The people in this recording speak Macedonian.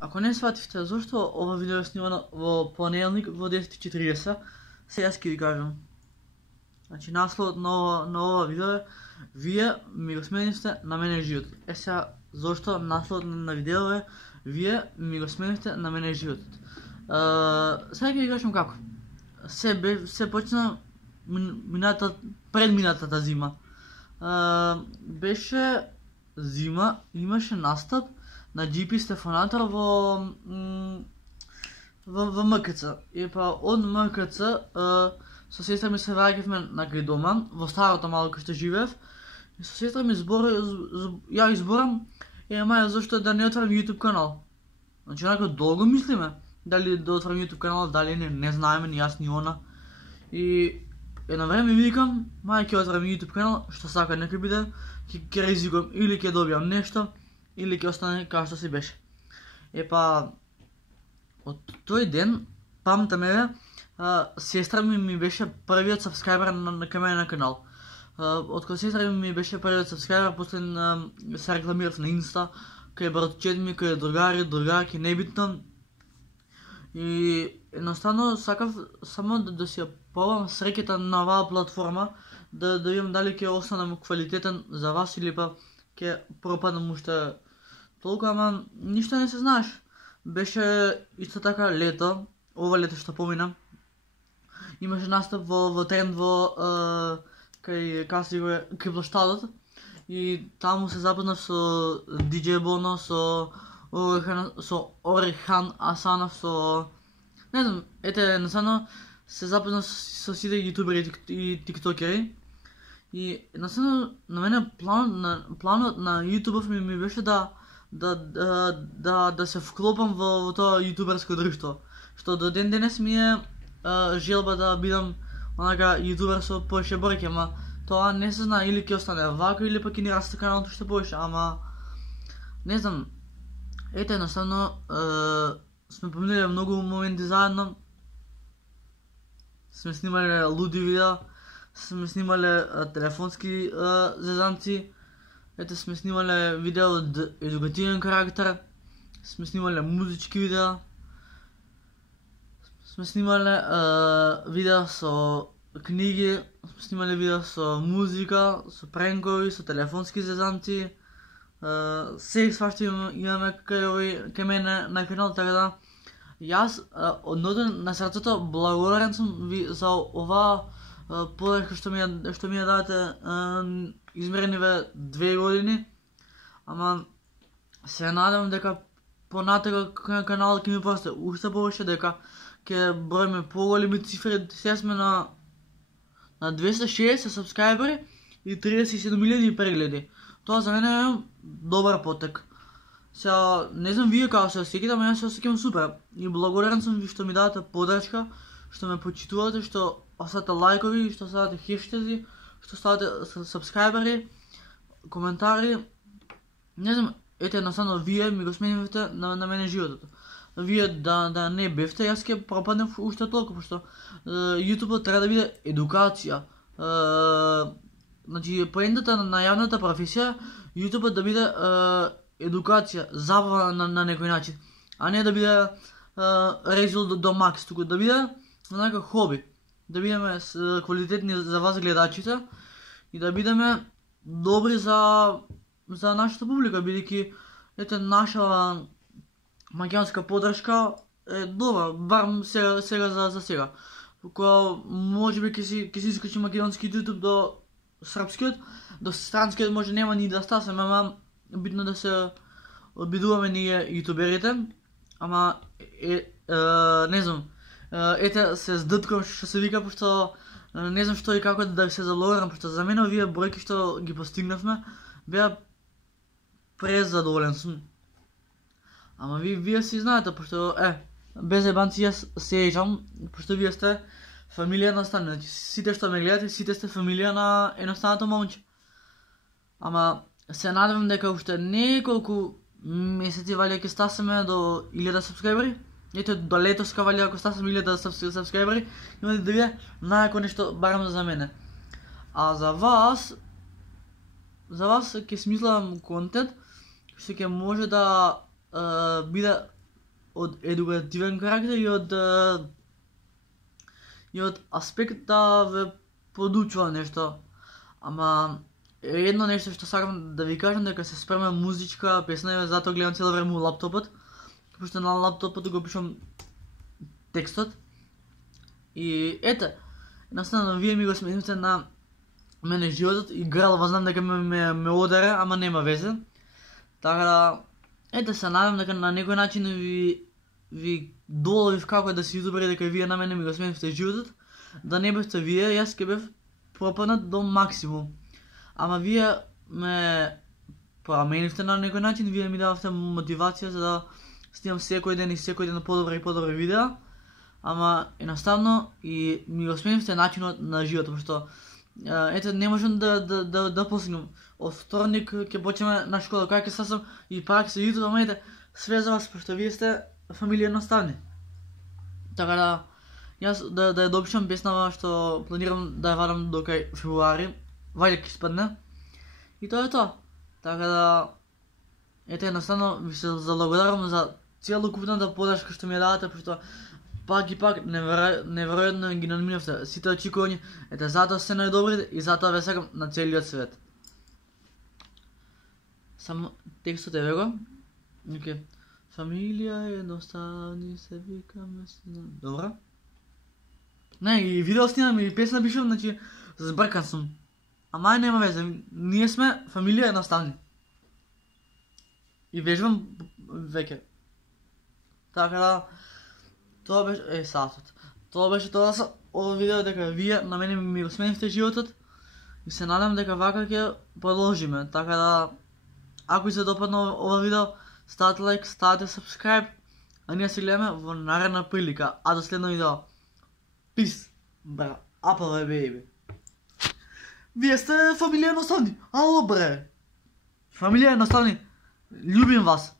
Ако не свативте зашто ова видео е снимано во понеделник во 10:40, сега ќе ви кажам. Значи насловот на ова видео е вие ми го сменивте на мене животот. Сега зашто насловот на видео е вие ми го сменивте на мене животот. Сега ќе ви кажам како. Се почна предминатата зима. Беше зима, имаше настап на GP Стефанатор во МКЦ. И па од МКЦ со сестра ми се враќавме на кај дома, во старото мало кај што живеев. И со сестра ми ја изборам маја зашто да не отворам YouTube канал. Значи онака долго мислиме дали да отворам YouTube канал, дали не знаеме ни јас ни она. И едно време викам, маја ќе отворам YouTube канал, што сака нека биде, ќе ризикувам или ќе добијам нешто, или ќе остане како што си беше. Епа, од тој ден, памтаме, сестра ми беше првиот сабскрајбер кај мене на канал. Од кога сестра ми беше првиот сабскрајбер, после се рекламирав на Инста, кај братчет ми, кај другарки, небитно. И едноставно сакав само да си ја пробам среќата на оваа платформа, да видам дали ќе останам квалитетен за вас или па ќе пропадам уште толку, ама ништо не се знаеш. Беше исто така лето, ова лето што помина. Имаше настап во тренд кај площадот и таму се запознав со DJ Bono, со Орехан Асанов, со не знам, едноставно се запознав со сите јутубери и тиктокери. И едноставно на мене планот на јутубов ми беше да се вклопам во тоа јутуберско друштво, што до ден денес ми е желба да бидам онака јутубер со повеќе бројки, ама тоа не се знае, или ќе остане вака или пак ќе ни расте каналот уште повеќе, ама не знам. Едноставно сме поминали многу моменти заедно. Сме снимале луди видеа, сме снимале телефонски зезанци, сме снимале видеа од едукативен карактер, сме снимале музички видеа, сме снимале видеа со книги, сме снимале видеа со музика, со пренкови, со телефонски зезанци. Се свашта имаме кај мене на канал, така да јас од дното на срцето благодарен сум ви за оваа подршка што ми ја дадете измерениве 2 години, ама се надевам дека понатака каналот ќе ми посте уште повеќе, дека ќе броиме поголеми цифри. Сега сме на 260 сабскрајбери и 37.000 прегледи. Тоа за мене е добар потек. Сега не знам вие како се осеќате, ама јас се осеќам супер. И благодарен сум ви што ми дадете подршка, што ме почитувате, што оставате лајкови, што ставате хештези, што ставате сабскрајбери, коментари. Не знам, едноставно вие ми го сменивте на мене животот. Вие да не бевте, јас ќе пропаднав уште толку, пошто јутубот треба да биде едукација. Значи, поентата на јавната професија, јутубот да биде едукација, забава на некој начин, а не да биде резул до макс, туку да биде онака хоби, да бидеме квалитетни за вас гледачите и да бидеме добри за нашата публика, бидејќи наша македонска подршка е добра, барем сега за сега. Кога можеби ќе си искачи македонски YouTube до српскиот, до странскиот може нема ни да стасаме, ама битно да се обидуваме ние јутуберите, ама не знам, се здыткам што се вика, пошто не знам што и како да се залогирам, пошто за мене овие бројки што ги постигнавме беа презадоволен сум. Ама вие си знаете, пошто без ебанци јас се ежам, пошто вие сте фамилија на Стане, значи сите што ме гледате, сите сте фамилија на едноставното момче. Ама се надевам дека уште неколку месеци вали ќе стасаме до 1000 сабскрајбери. До летоска вали ако стасаме 1000 сабскрајбери, има да биде најако нешто барам за мене. А за вас ќе смислам контент што ќе може да биде од едукативен карактер и од аспект да ве подучува нешто. Ама едно нешто што сакам да ви кажам дека се спрема музичка песна, затоа гледам цело време у лаптопот, пошто на лаптопот го пишам текстот. И ете, настанно вие ми го сменивте на мене животот и гралва, знам дека ме ударе, ама нема везе. Така да, ете се надам дека на некој начин ви доловив како да се изобри дека вие на мене ми го сменивте животот, да не бевте вие, јас ке бев пропаднат до максимум. Ама вие ме променивте на некој начин, вие ми дававте мотивација за да снимам секој ден подобри и подобри видеа. Ама едноставно и ми го сменивте начинот на животот, пошто ете не можам да постигнам. Од вторник ќе почнеме на школа, кај ќе сасам и пак се YouTube, ама ете све за вас, пошто вие сте фамилија едноставни. Така да јас да ја допишам песнава што планирам да ја вадам до кај февруари, вајде ќе спадне. И тоа е тоа. Така да ете едноставно ви се заблагодарам за целокупната подршка што ми ја давате, пошто пак и пак неверојатно ги надминавте сите очекувања. Ете затоа се најдобрите и затоа ве сакам на целиот свет. Само текстот е вего. Окей. Фамилија едноставни се викаме. Добра. Не, и видео снимам и песна пишам, значи збркан сум. Ама нема везе, ние сме фамилија едноставни. И вежбам веќе. Така да, тоа беше сатот. Тоа беше тоа за ово видео, дека вие на мене ми го сменивте животот и се надам дека вака ќе продолжиме. Така да, ако ви се допадна ова видео, ставете лайк, ставете subscribe, а ние се гледаме во наредна прилика. А до следно видео. Peace, бра, апа бе, вие сте фамилија едноставни. Ало бре. Фамилија едноставни. Љубим вас.